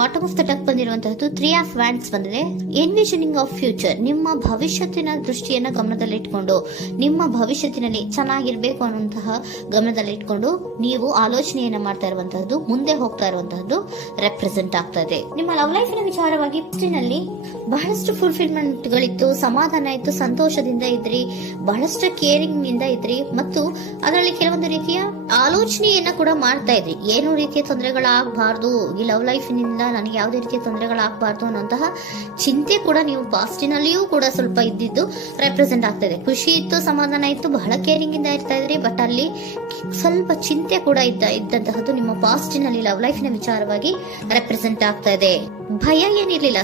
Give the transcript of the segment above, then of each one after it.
Bottom of the ಟಕ್ ಬಂದಿರುವಂತಹದ್ದು 3 of wands ಬಂದಿದೆ. ಎನ್ವಿಷನಿಂಗ್ of future, ನಿಮ್ಮ ಭವಿಷ್ಯತ್ತಿನ ದೃಷ್ಟಿಯನ್ನ ಗಮನದಲ್ಲಿಟ್ಕೊಂಡು ನಿಮ್ಮ ಭವಿಷ್ಯತ್ತಿನಲ್ಲಿ ಚೆನ್ನಾಗಿರ್ಬೇಕು ಅನ್ನುವಂತಹ ಗಮನದಲ್ಲಿಟ್ಕೊಂಡು ನೀವು ಆಲೋಚನೆಯನ್ನ ಮಾಡ್ತಾ ಇರುವಂತಹದ್ದು, ಮುಂದೆ ಹೋಗ್ತಾ ಇರುವಂತಹದ್ದು ರೆಪ್ರೆಸೆಂಟ್ ಆಗ್ತಾ ಇದೆ. ನಿಮ್ಮ ಲವ್ ಲೈಫ್ ನ ವಿಚಾರವಾಗಿ ನಲ್ಲಿ ಬಹಳಷ್ಟು ಫುಲ್ಫಿಲ್ಮೆಂಟ್ ಗಳಿತ್ತು, ಸಮಾಧಾನ ಇತ್ತು, ಸಂತೋಷದಿಂದ ಇದ್ರಿ, ಬಹಳಷ್ಟು ಕೇರಿಂಗ್ ನಿಂದ ಇದ್ರಿ ಮತ್ತು ಅದರಲ್ಲಿ ಕೆಲವೊಂದು ರೀತಿಯ ಆಲೋಚನೆಯನ್ನ ಕೂಡ ಮಾಡ್ತಾ ಇದ್ರಿ. ಏನು ರೀತಿಯ ತೊಂದರೆಗಳಾಗಬಾರ್ದು, ಈ ಲವ್ ಲೈಫ್ ನಿಂದ ನನಗೆ ಯಾವುದೇ ರೀತಿಯ ತೊಂದರೆಗಳಾಗಬಾರ್ದು ಅನ್ನೋಂತಹ ಚಿಂತೆ ಕೂಡ ನೀವು ಪಾಸ್ಟಿನಲ್ಲಿಯೂ ಕೂಡ ಸ್ವಲ್ಪ ಇದ್ದಿದ್ದು ರೆಪ್ರೆಸೆಂಟ್ ಆಗ್ತಾ ಇದೆ. ಖುಷಿ ಇತ್ತು, ಸಮಾಧಾನ ಇತ್ತು, ಬಹಳ ಕೇರಿಂಗ್ ಇಂದ ಇರ್ತಾ ಇದ್ರಿ, ಬಟ್ ಅಲ್ಲಿ ಸ್ವಲ್ಪ ಚಿಂತೆ ಕೂಡ ಇದ್ದಂತಹದ್ದು ನಿಮ್ಮ ಪಾಸ್ಟಿನಲ್ಲಿ ಲವ್ ಲೈಫ್ ನ ವಿಚಾರವಾಗಿ ರೆಪ್ರೆಸೆಂಟ್ ಆಗ್ತಾ ಇದೆ. ಭಯ ಏನಿರ್ಲಿಲ್ಲ,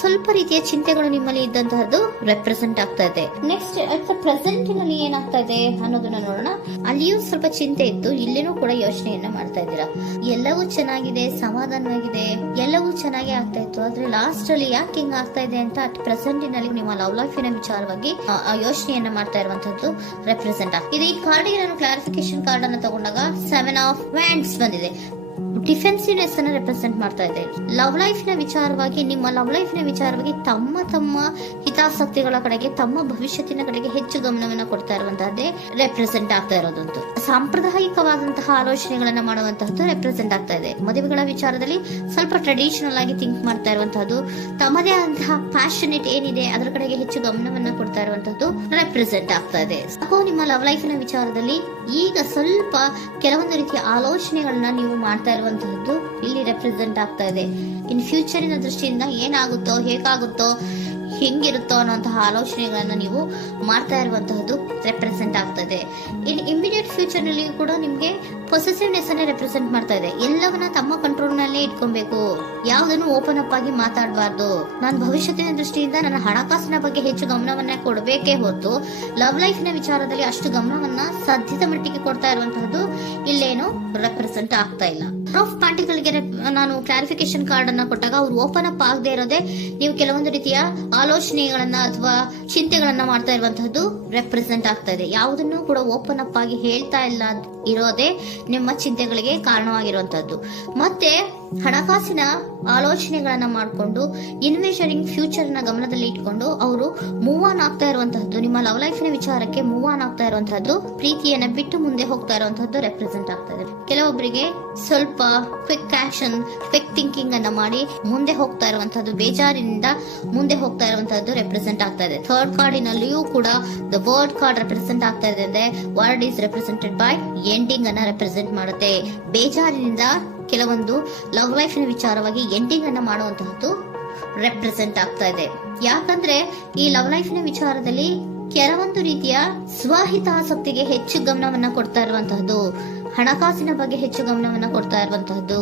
ಸ್ವಲ್ಪ ರೀತಿಯ ಚಿಂತೆಗಳು ನಿಮ್ಮಲ್ಲಿ ಇದ್ದಂತಹದ್ದು ರೆಪ್ರೆಸೆಂಟ್ ಆಗ್ತಾ ಇದೆ. ನೆಕ್ಸ್ಟ್ ಅಟ್ ದ ಪ್ರೆಸೆಂಟ್ ನಲ್ಲಿ ಏನಾಗ್ತಾ ಇದೆ ಅನ್ನೋದನ್ನ ನೋಡೋಣ. ಅಲ್ಲಿಯೂ ಸ್ವಲ್ಪ ಚಿಂತೆ ಇತ್ತು, ಇಲ್ಲೇನೂ ಕೂಡ ಯೋಚನೆಯನ್ನ ಮಾಡ್ತಾ ಇದ್ದೀರಾ. ಎಲ್ಲವೂ ಚೆನ್ನಾಗಿದೆ, ಸಮಾಧಾನವಾಗಿದೆ, ಎಲ್ಲವೂ ಚೆನ್ನಾಗಿ ಆಗ್ತಾ ಇತ್ತು. ಆದ್ರೆ ಲಾಸ್ಟ್ ಅಲ್ಲಿ ಯಾಕೆ ಹಿಂಗ್ ಆಗ್ತಾ ಇದೆ ಅಂತ ಅಟ್ ಪ್ರೆಸೆಂಟ್ ನಲ್ಲಿ ನಿಮ್ಮ ಲವ್ ಲೈಫಿನ ವಿಚಾರವಾಗಿ ಯೋಚನೆಯನ್ನ ಮಾಡ್ತಾ ಇರುವಂತದ್ದು ರೆಪ್ರೆಸೆಂಟ್ ಆಗ್ತಿದೆ. ಈ ಕಾರ್ಡಿಗೆ ನಾನು ಕ್ಲಾರಿಫಿಕೇಶನ್ ಕಾರ್ಡ್ ಅನ್ನು ತಗೊಂಡಾಗ 7 ಆಫ್ ವ್ಯಾಂಡ್ಸ್ ಬಂದಿದೆ. ಡಿಫೆನ್ಸಿವ್ನೆಸ್ ಅನ್ನು ರೆಪ್ರೆಸೆಂಟ್ ಮಾಡ್ತಾ ಇದೆ. ಲವ್ ಲೈಫ್ ನ ವಿಚಾರವಾಗಿ, ನಿಮ್ಮ ಲವ್ ಲೈಫ್ ನ ವಿಚಾರವಾಗಿ ತಮ್ಮ ಹಿತಾಸಕ್ತಿಗಳ ಕಡೆಗೆ, ತಮ್ಮ ಭವಿಷ್ಯತ್ತಿನ ಕಡೆಗೆ ಹೆಚ್ಚು ಗಮನವನ್ನ ಕೊಡ್ತಾ ಇರುವಂತಹದ್ದೇ ರೆಪ್ರೆಸೆಂಟ್ ಆಗ್ತಾ ಇರೋದಂತೂ. ಸಾಂಪ್ರದಾಯಿಕವಾದಂತಹ ಆಲೋಚನೆಗಳನ್ನ ಮಾಡುವಂತಹದ್ದು ರೆಪ್ರೆಸೆಂಟ್ ಆಗ್ತಾ ಇದೆ. ಮದುವೆಗಳ ವಿಚಾರದಲ್ಲಿ ಸ್ವಲ್ಪ ಟ್ರೆಡಿಷನಲ್ ಆಗಿ ಥಿಂಕ್ ಮಾಡ್ತಾ ಇರುವಂತಹದ್ದು, ತಮ್ಮದೇ ಆದಂತಹ ಪ್ಯಾಷನೇಟ್ ಏನಿದೆ ಅದರ ಕಡೆಗೆ ಹೆಚ್ಚು ಗಮನವನ್ನ ಕೊಡ್ತಾ ಇರುವಂತಹದ್ದು ರೆಪ್ರೆಸೆಂಟ್ ಆಗ್ತಾ ಇದೆ. ಸೊ ನಿಮ್ಮ ಲವ್ ಲೈಫ್ ನ ವಿಚಾರದಲ್ಲಿ ಈಗ ಸ್ವಲ್ಪ ಕೆಲವೊಂದು ರೀತಿಯ ಆಲೋಚನೆಗಳನ್ನ ನೀವು ಮಾಡ್ತಾ ಇರುವಂತಹದ್ದು ಇಲ್ಲಿ ರೆಪ್ರೆಸೆಂಟ್ ಆಗ್ತಾ ಇದೆ. ಇನ್ ಫ್ಯೂಚರಿನ ದೃಷ್ಟಿಯಿಂದ ಏನಾಗುತ್ತೋ, ಹೇಗಾಗುತ್ತೋ, ಹೆಂಗಿರುತ್ತೋ ಅನ್ನುವಂತಹ ಆಲೋಚನೆಗಳನ್ನ ನೀವು ಮಾಡ್ತಾ ಇರುವಂತಹದ್ದು ರೆಪ್ರೆಸೆಂಟ್ ಆಗ್ತದೆ. ಇನ್ ಇಮಿಡಿಯೇಟ್ ಫ್ಯೂಚರ್ ನಲ್ಲಿ ಕೂಡ ನಿಮ್ಗೆ ಪೊಸೆಸಿವ್ನೆಸ್ ಅನ್ನ ರೆಪ್ರೆಸೆಂಟ್ ಮಾಡ್ತಾ ಇದೆ. ಎಲ್ಲವನ್ನ ತಮ್ಮ ಕಂಟ್ರೋಲ್ ನಲ್ಲೇ ಇಟ್ಕೊಬೇಕು, ಯಾವುದನ್ನು ಓಪನ್ ಅಪ್ ಆಗಿ ಮಾತಾಡಬಾರ್ದು. ನಾನು ಭವಿಷ್ಯತ್ತಿನ ದೃಷ್ಟಿಯಿಂದ ನನ್ನ ಹಣಕಾಸಿನ ಬಗ್ಗೆ ಹೆಚ್ಚು ಗಮನವನ್ನ ಕೊಡಬೇಕೇ ಹೊತ್ತು ಲವ್ ಲೈಫ್ ನ ವಿಚಾರದಲ್ಲಿ ಅಷ್ಟು ಗಮನವನ್ನ ಸಾಧ್ಯದ ಮಟ್ಟಿಗೆ ಕೊಡ್ತಾ ಇರುವಂತಹದ್ದು ಇಲ್ಲೇನು ರೆಪ್ರೆಸೆಂಟ್ ಆಗ್ತಾ ಇಲ್ಲ. ಆಫ್ ಪಾರ್ಟಿಗಳಿಗೆ ನಾನು ಕ್ಲಾರಿಫಿಕೇಶನ್ ಕಾರ್ಡ್ ಅನ್ನ ಕೊಟ್ಟಾಗ ಅವ್ರು ಓಪನ್ ಅಪ್ ಆಗದೆ ಇರೋದೇ ನೀವು ಕೆಲವೊಂದು ರೀತಿಯ ಆಲೋಚನೆಗಳನ್ನ ಅಥವಾ ಚಿಂತೆಗಳನ್ನ ಮಾಡ್ತಾ ಇರುವಂತಹದ್ದು ರೆಪ್ರೆಸೆಂಟ್ ಆಗ್ತಾ ಇದೆ. ಯಾವುದನ್ನು ಕೂಡ ಓಪನ್ ಅಪ್ ಆಗಿ ಹೇಳ್ತಾ ಇಲ್ಲ ಇರೋದೇ ನಿಮ್ಮ ಚಿಂತೆಗಳಿಗೆ ಕಾರಣವಾಗಿರುವಂತಹದ್ದು. ಮತ್ತೆ ಹಣಕಾಸಿನ ಆಲೋಚನೆಗಳನ್ನ ಮಾಡಿಕೊಂಡು ಇನ್ವೆಸ್ಟರಿಂಗ್ ಫ್ಯೂಚರ್ ನ ಗಮನದಲ್ಲಿ ಇಟ್ಕೊಂಡು ಅವರು ಮೂವ್ ಆನ್ ಆಗ್ತಾ ಇರುವಂತಹದ್ದು, ನಿಮ್ಮ ಲವ್ ಲೈಫ್ ನ ವಿಚಾರಕ್ಕೆ ಮೂವ್ ಆನ್ ಆಗ್ತಾ ಇರುವಂತಹದ್ದು, ಪ್ರೀತಿಯನ್ನ ಬಿಟ್ಟು ಮುಂದೆ ಹೋಗ್ತಾ ಇರುವಂತಹದ್ದು ರೆಪ್ರೆಸೆಂಟ್ ಆಗ್ತಾ ಇದೆ. ಕೆಲವೊಬ್ಬರಿಗೆ ಸ್ವಲ್ಪ ಕ್ವಿಕ್ ಆಕ್ಷನ್, ಕ್ವಿಕ್ ಥಿಂಕಿಂಗ್ ಅನ್ನ ಮಾಡಿ ಮುಂದೆ ಹೋಗ್ತಾ ಇರುವಂತಹದ್ದು, ಬೇಜಾರಿನಿಂದ ಮುಂದೆ ಹೋಗ್ತಾ ಇರುವಂತಹದ್ದು ರೆಪ್ರೆಸೆಂಟ್ ಆಗ್ತಾ ಇದೆ. ಥರ್ಡ್ ಕಾರ್ಡಿನಲ್ಲಿಯೂ ಕೂಡ ದ ವರ್ಡ್ ಕಾರ್ಡ್ ರೆಪ್ರೆಸೆಂಟ್ ಆಗ್ತಾ ಇದೆ. Word is represented by ending ಅನ್ನ ರೆಪ್ರೆಸೆಂಟ್ ಮಾಡುತ್ತೆ. ಬೇಜಾರಿನಿಂದ ಕೆಲವೊಂದು ಲವ್ ಲೈಫ್ ನ ವಿಚಾರವಾಗಿ ಎಂಡಿಂಗ್ ಅನ್ನ ಮಾಡುವಂತಹದ್ದು ರೆಪ್ರೆಸೆಂಟ್ ಆಗ್ತಾ ಇದೆ. ಯಾಕಂದ್ರೆ ಈ ಲವ್ ಲೈಫ್ ನ ವಿಚಾರದಲ್ಲಿ ಕೆಲವೊಂದು ರೀತಿಯ ಸ್ವಹಿತಾಸಕ್ತಿಗೆ ಹೆಚ್ಚು ಗಮನವನ್ನ ಕೊಡ್ತಾ ಇರುವಂತಹದ್ದು, ಹಣಕಾಸಿನ ಬಗ್ಗೆ ಹೆಚ್ಚು ಗಮನವನ್ನ ಕೊಡ್ತಾ ಇರುವಂತಹದ್ದು,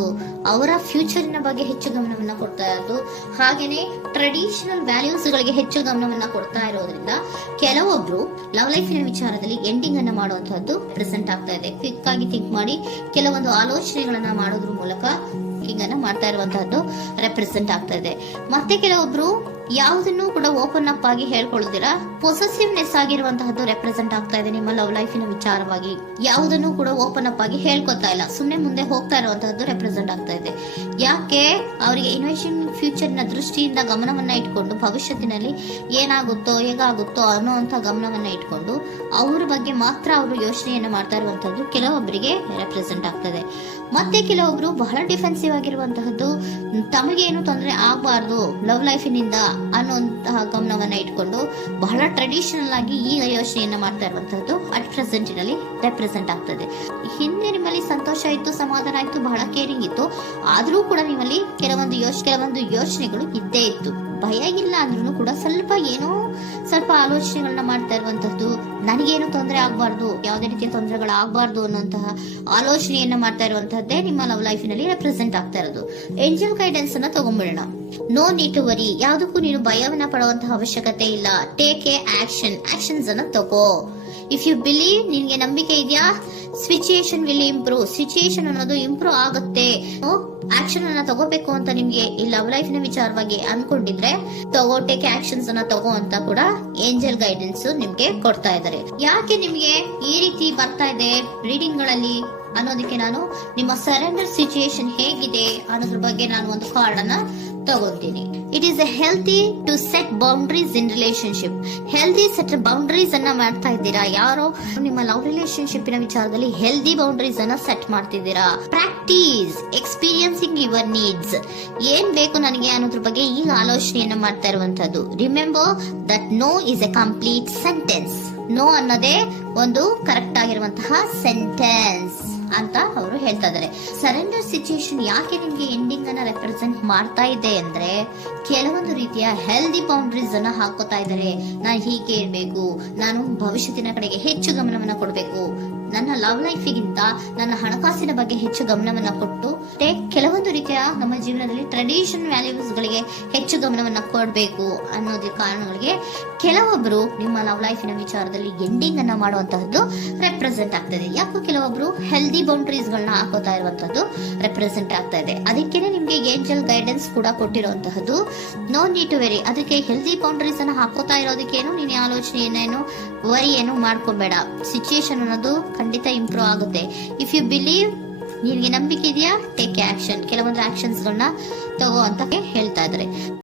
ಅವರ ಫ್ಯೂಚರಿನ ಬಗ್ಗೆ ಹೆಚ್ಚು ಗಮನವನ್ನ ಕೊಡ್ತಾ ಇರೋದು, ಹಾಗೇನೆ ಟ್ರೆಡಿಷನಲ್ ವ್ಯಾಲ್ಯೂಸ್ ಗಳಿಗೆ ಹೆಚ್ಚು ಗಮನವನ್ನ ಕೊಡ್ತಾ ಇರೋದ್ರಿಂದ ಕೆಲವೊಬ್ರು ಲವ್ ಲೈಫಿನ ವಿಚಾರದಲ್ಲಿ ಎಂಡಿಂಗ್ ಅನ್ನ ಮಾಡುವಂತಹದ್ದು ಪ್ರೆಸೆಂಟ್ ಆಗ್ತಾ ಇದೆ. ಕ್ವಿಕ್ ಆಗಿ ಥಿಂಕ್ ಮಾಡಿ ಕೆಲವೊಂದು ಆಲೋಚನೆಗಳನ್ನ ಮಾಡೋದ್ರ ಮೂಲಕ ಅನ್ನ ಮಾಡ್ತಾ ಇರುವಂತಹದ್ದು ರೆಪ್ರೆಸೆಂಟ್ ಆಗ್ತಾ ಇದೆ. ಮತ್ತೆ ಕೆಲವೊಬ್ರು ಯಾವುದನ್ನು ಕೂಡ ಓಪನ್ ಅಪ್ ಆಗಿ ಹೇಳ್ಕೊಳ್ಳೋದಿರಾ ಪೊಸೆಸಿವ್ನೆಸ್ ಆಗಿರುವಂತಹದ್ದು ರೆಪ್ರೆಸೆಂಟ್ ಆಗ್ತಾ ಇದೆ. ನಿಮ್ಮ ಲವ್ ಲೈಫಿನ ವಿಚಾರವಾಗಿ ಯಾವುದನ್ನು ಕೂಡ ಓಪನ್ ಅಪ್ ಆಗಿ ಹೇಳ್ಕೊತಾ ಇಲ್ಲ, ಸುಮ್ಮನೆ ಮುಂದೆ ಹೋಗ್ತಾ ಇರುವಂತಹದ್ದು ರೆಪ್ರೆಸೆಂಟ್ ಆಗ್ತಾ ಇದೆ. ಯಾಕೆ ಅವರಿಗೆ ಇನ್ವೆಸ್ಟಿಂಗ್ ಫ್ಯೂಚರ್ ನ ದೃಷ್ಟಿಯಿಂದ ಗಮನವನ್ನ ಇಟ್ಕೊಂಡು ಭವಿಷ್ಯತ್ತಿನಲ್ಲಿ ಏನಾಗುತ್ತೋ, ಹೇಗಾಗುತ್ತೋ ಅನ್ನೋಂಥ ಗಮನವನ್ನ ಇಟ್ಕೊಂಡು ಅವ್ರ ಬಗ್ಗೆ ಮಾತ್ರ ಅವರು ಯೋಚನೆಯನ್ನ ಮಾಡ್ತಾ ಇರುವಂತಹದ್ದು ಕೆಲವೊಬ್ಬರಿಗೆ ರೆಪ್ರೆಸೆಂಟ್ ಆಗ್ತದೆ. ಮತ್ತೆ ಕೆಲವೊಬ್ರು ಬಹಳ ಡಿಫೆನ್ಸಿವ್ ಆಗಿರುವಂತಹದ್ದು, ತಮಗೇನು ತೊಂದರೆ ಆಗಬಾರ್ದು ಲವ್ ಲೈಫಿನಿಂದ ಅನ್ನುವಂತಹ ಗಮನವನ್ನ ಇಟ್ಕೊಂಡು ಬಹಳ ಟ್ರೆಡಿಷನಲ್ ಆಗಿ ಈಗ ಯೋಚನೆಯನ್ನ ಮಾಡ್ತಾ ಇರುವಂತಹದ್ದು ಅಟ್ ಪ್ರೆಸೆಂಟ್ ನಲ್ಲಿ ರೆಪ್ರೆಸೆಂಟ್ ಆಗ್ತದೆ. ಹಿಂದೆ ನಿಮ್ಮಲ್ಲಿ ಸಂತೋಷ ಇತ್ತು, ಸಮಾಧಾನ ಇತ್ತು, ಬಹಳ ಕೇರಿಂಗ್ ಇತ್ತು, ಆದ್ರೂ ಕೂಡ ನಿಮ್ಮಲ್ಲಿ ಕೆಲವೊಂದು ಯೋಚನೆಗಳು ಇದ್ದೇ ಇತ್ತು. ಭಯ ಇಲ್ಲ ಅಂದ್ರೂ ಕೂಡ ಸ್ವಲ್ಪ ಆಲೋಚನೆಗಳನ್ನ ಮಾಡ್ತಾ ಇರುವಂತಹದ್ದು, ನನಗೇನು ತೊಂದರೆ ಆಗಬಾರ್ದು, ಯಾವುದೇ ರೀತಿಯ ತೊಂದರೆಗಳಾಗಬಾರ್ದು ಅನ್ನುವಂತಹ ಆಲೋಚನೆಯನ್ನ ಮಾಡ್ತಾ ಇರುವಂತಹದ್ದೇ ನಿಮ್ಮ ಲವ್ ಲೈಫ್ ನಲ್ಲಿ ರೆಪ್ರೆಸೆಂಟ್ ಆಗ್ತಾ ಇರೋದು. ಏಂಜಲ್ ಗೈಡೆನ್ಸ್ ಅನ್ನ ತಗೊಂಡ್ಬಿಡೋಣ. ನೋ ನೀಡ್ ಟು ವರಿ, ಯಾವುದಕ್ಕೂ ನೀನು ಭಯವನ್ನ ಪಡುವಂತಹ ಅವಶ್ಯಕತೆ ಇಲ್ಲ. ಟೇಕ್ ಎ ಆಕ್ಷನ್ಸ್ ಅನ್ನ ತಗೋ. ಇಫ್ ಯು ಬಿಲೀವ್, ನಿನ್ಗೆ ನಂಬಿಕೆ ಇದೆಯಾ, ಸಿಚುಯೇಷನ್ ವಿಲ್ ಇಂಪ್ರೂವ್. ಸಿಚುಯೇಷನ್ ಅನ್ನೋದು ಇಂಪ್ರೂವ್ ಆಗುತ್ತೆ. ಆಕ್ಷನ್ ಅನ್ನ ತಗೋಬೇಕು ಅಂತ ನಿಮ್ಗೆ ಈ ಲವ್ ಲೈಫ್ ನ ವಿಚಾರವಾಗಿ ಅನ್ಕೊಂಡಿದ್ರೆ ಟೇಕ್ ಆಕ್ಷನ್ಸ್ ಅನ್ನ ತಗೋ ಅಂತ ಕೂಡ ಏಂಜಲ್ ಗೈಡೆನ್ಸ್ ನಿಮ್ಗೆ ಕೊಡ್ತಾ ಇದ್ದಾರೆ. ಯಾಕೆ ನಿಮ್ಗೆ ಈ ರೀತಿ ಬರ್ತಾ ಇದೆ ರೀಡಿಂಗ್ ಗಳಲ್ಲಿ ಅನ್ನೋದಕ್ಕೆ ನಾನು ನಿಮ್ಮ ಸರೆಂಡರ್ ಸಿಚುಯೇಷನ್ ಹೇಗಿದೆ ಅನ್ನೋದ್ರ ಬಗ್ಗೆ ನಾನು ಒಂದು ಕಾರ್ಡ್ ಅನ್ನ ತಗೊಂತೀನಿ. It is a healthy to set boundaries in relationship. Healthy set boundaries ಅನ್ನ ಮಾಡ್ತಾ ಇದ್ದೀರಾ. ಯಾರೋ ನಿಮ್ಮ ಲವ್ ರಿಲೇಶನ್ಶಿಪ್ ನ ವಿಚಾರದಲ್ಲಿ ಹೆಲ್ದಿ ಬೌಂಡ್ರೀಸ್ ಅನ್ನ ಸೆಟ್ ಮಾಡ್ತಿದ್ದೀರಾ. Practise experiencing your needs. ಏನ್ ಬೇಕು ನನಗೆ ಅನ್ನೋದ್ರ ಬಗ್ಗೆ ಈಗ ಆಲೋಚನೆಯನ್ನ ಮಾಡ್ತಾ ಇರುವಂತದ್ದು. Remember that no is a complete sentence. No ಅನ್ನೋದೇ ಒಂದು ಕರೆಕ್ಟ್ ಆಗಿರುವಂತಹ ಸೆಂಟೆನ್ಸ್ ಅಂತ ಅವರು ಹೇಳ್ತಾ ಇದ್ದಾರೆ. ಸರೆಂಡರ್ ಸಿಚುಯೇಷನ್ ಯಾಕೆ ನಿಮ್ಗೆ ಎಂಡಿಂಗ್ ಅನ್ನ ರೆಪ್ರೆಸೆಂಟ್ ಮಾಡ್ತಾ ಇದೆ ಅಂದ್ರೆ ಕೆಲವೊಂದು ರೀತಿಯ ಹೆಲ್ದಿ ಬೌಂಡ್ರೀಸ್ ಅನ್ನ ಹಾಕೋತಾ ಇದ್ದಾರೆ. ನಾನು ಹೀಗೆ ಇರ್ಬೇಕು, ನಾನು ಭವಿಷ್ಯತ್ತಿನ ಕಡೆಗೆ ಹೆಚ್ಚು ಗಮನವನ್ನ ಕೊಡಬೇಕು, ನನ್ನ ಲವ್ ಲೈಫಿಗಿಂತ ನನ್ನ ಹಣಕಾಸಿನ ಬಗ್ಗೆ ಹೆಚ್ಚು ಗಮನವನ್ನ ಕೊಟ್ಟು ಕೆಲವೊಂದು ರೀತಿಯ ನಮ್ಮ ಜೀವನದಲ್ಲಿ ಟ್ರೆಡಿಷನ್ ವ್ಯಾಲ್ಯೂಸ್ ಗಳಿಗೆ ಹೆಚ್ಚು ಗಮನವನ್ನ ಕೊಡಬೇಕು ಅನ್ನೋದ್ರ ಕಾರಣಗಳಿಗೆ ಕೆಲವೊಬ್ರು ನಿಮ್ಮ ಲವ್ ಲೈಫಿನ ವಿಚಾರದಲ್ಲಿ ಎಂಡಿಂಗ್ ಅನ್ನ ಮಾಡುವಂತಹದ್ದು ರೆಪ್ರೆಸೆಂಟ್ ಆಗ್ತದೆ. ಯಾಕೋ ಕೆಲವೊಬ್ರು ಹೆಲ್ದಿ ಬೌಂಡ್ರೀಸ್ ಗಳನ್ನ ಹಾಕೋತಾ ಇರುವಂತದ್ದು ರೆಪ್ರೆಸೆಂಟ್ ಆಗ್ತಾ ಇದೆ. ಅದಕ್ಕೇನೆ ನಿಮ್ಗೆ ಏಂಜಲ್ ಗೈಡೆನ್ಸ್ ಕೂಡ ಕೊಟ್ಟಿರುವಂತಹದ್ದು. No need to worry. ಅದಕ್ಕೆ ಹೆಲ್ದಿ ಬೌಂಡ್ರೀಸ್ ಅನ್ನ ಹಾಕೋತಾ ಇರೋದಕ್ಕೇನು ನೀನು ಆಲೋಚನೆಯನ್ನೇನು ವರಿ ಏನು ಮಾಡ್ಕೊಬೇಡ. ಸಿಚುಯೇಷನ್ ಅನ್ನೋದು ಖಂಡಿತ ಇಂಪ್ರೂವ್ ಆಗುತ್ತೆ. ಇಫ್ ಯು ಬಿಲೀವ್, ನಿನ್ಗೆ ನಂಬಿಕೆ ಇದೆಯಾ, ಟೇಕ್ ಆಕ್ಷನ್. ಕೆಲವೊಂದು ಆಕ್ಷನ್ಸ್ ಗಳನ್ನ ತಗೋ ಅಂತ ಹೇಳ್ತಾ ಇದ್ದಾರೆ.